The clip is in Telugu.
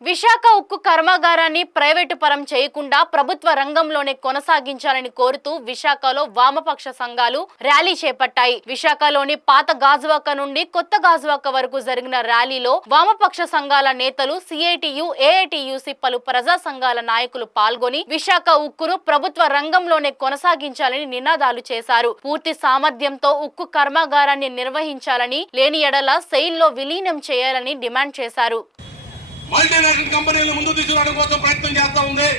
విశాఖ ఉక్కు కర్మాగారాన్ని ప్రైవేటు పరం చేయకుండా ప్రభుత్వ రంగంలోనే కొనసాగించాలని కోరుతూ విశాఖలో వామపక్ష సంఘాలు ర్యాలీ చేపట్టాయి. విశాఖలోని పాత గాజువాక నుండి కొత్త గాజువాక వరకు జరిగిన ర్యాలీలో వామపక్ష సంఘాల నేతలు, సిఐటియు, ఏఐటియుసి పలు ప్రజా సంఘాల నాయకులు పాల్గొని విశాఖ ఉక్కును ప్రభుత్వ రంగంలోనే కొనసాగించాలని నినాదాలు చేశారు. పూర్తి సామర్థ్యంతో ఉక్కు కర్మాగారాన్ని నిర్వహించాలని, లేని ఎడల సెయిల్లో విలీనం చేయాలని డిమాండ్ చేశారు. మల్టీనేషనల్ కంపెనీలు ముందు తీసుకురావడం కోసం ప్రయత్నం చేస్తా ఉంది.